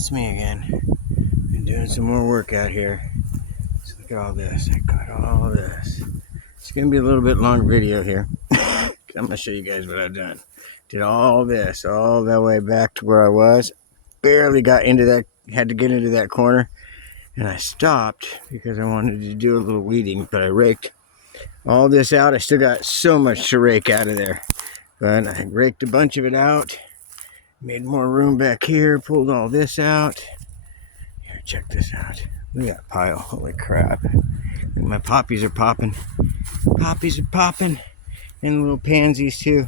It's me again. Been doing some more work out here. So look at all this. I got all this. It's gonna be a little bit long video here. I'm gonna show you guys what I've done. Did all this all the way back to where I was. Barely got into that, had to get into that corner. And I stopped because I wanted to do a little weeding, but I raked all this out. I still got so much to rake out of there. But I raked a bunch of it out. Made more room back here, pulled all this out. Here, check this out. Look at that pile, holy crap. Look, my poppies are popping. Poppies are popping. And little pansies too.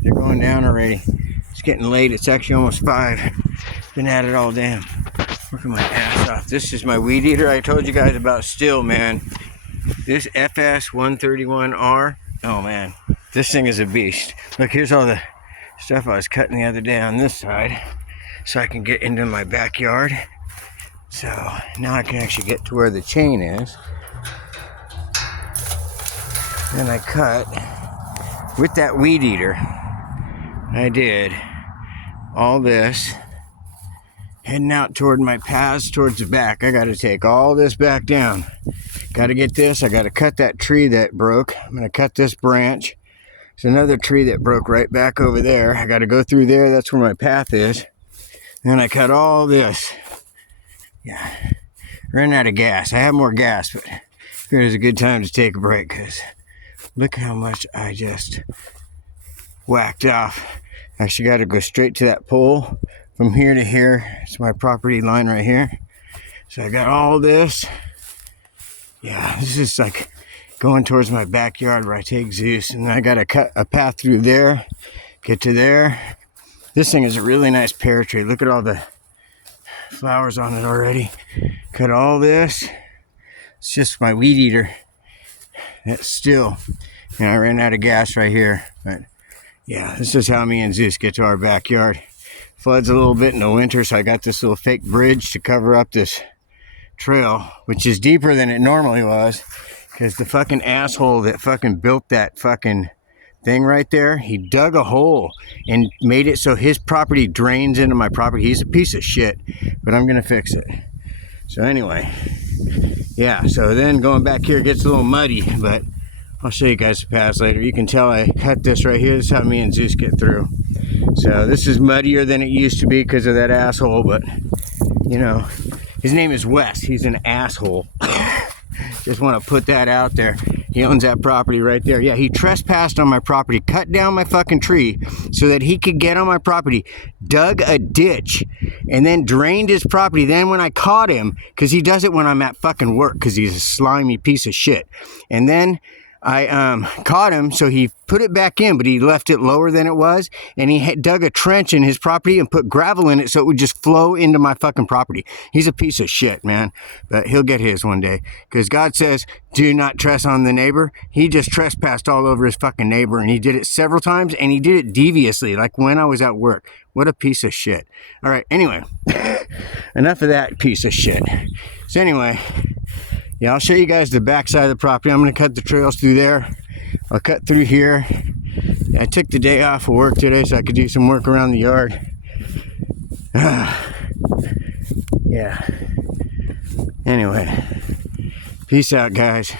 They're going down already. It's getting late, it's actually almost 5. Been at it all day. Working my ass off. This is my weed eater I told you guys about Stihl, man. This FS131R, oh man, this thing is a beast. Look, here's all the stuff I was cutting the other day on this side so I can get into my backyard. So now I can actually get to where the chain is. And I cut with that weed eater. I did all this heading out toward my paths towards the back. I got to take all this back down. Got to get this. I got to cut that tree that broke. I'm going to cut this branch. There's another tree that broke right back over there. I got to go through there. That's where my path is. And I cut all this. Yeah. Ran out of gas. I have more gas, but it was a good time to take a break because look how much I just whacked off. Actually got to go straight to that pole from here to here. It's my property line right here. So I got all this. Yeah, this is like going towards my backyard where I take Zeus, and I gotta cut a path through there, get to there. This thing is a really nice pear tree. Look at all the flowers on it already. Cut all this. It's just my weed eater. That's Stihl. And I ran out of gas right here. But yeah, this is how me and Zeus get to our backyard. Floods a little bit in the winter, so I got this little fake bridge to cover up this trail, which is deeper than it normally was. Because the fucking asshole that fucking built that fucking thing right there, he dug a hole and made it so his property drains into my property. He's a piece of shit, but I'm gonna fix it. So anyway, yeah, so then going back here gets a little muddy, but I'll show you guys the paths later. You can tell I cut this right here. This is how me and Zeus get through. So this is muddier than it used to be because of that asshole, but you know, his name is Wes. He's an asshole. Just want to put that out there. He owns that property right there. Yeah, he trespassed on my property, cut down my fucking tree so that he could get on my property, dug a ditch, and then drained his property. Then when I caught him, because he does it when I'm at fucking work, because he's a slimy piece of shit. And then I caught him, so he put it back in, but he left it lower than it was, and he had dug a trench in his property and put gravel in it so it would just flow into my fucking property. He's a piece of shit, man, but he'll get his one day, because God says, do not trespass on the neighbor. He just trespassed all over his fucking neighbor, and he did it several times, and he did it deviously, like when I was at work. What a piece of shit. All right, anyway, enough of that piece of shit. So anyway, yeah, I'll show you guys the back side of the property. I'm going to cut the trails through there. I'll cut through here. I took the day off of work today so I could do some work around the yard. Yeah. Anyway, peace out, guys.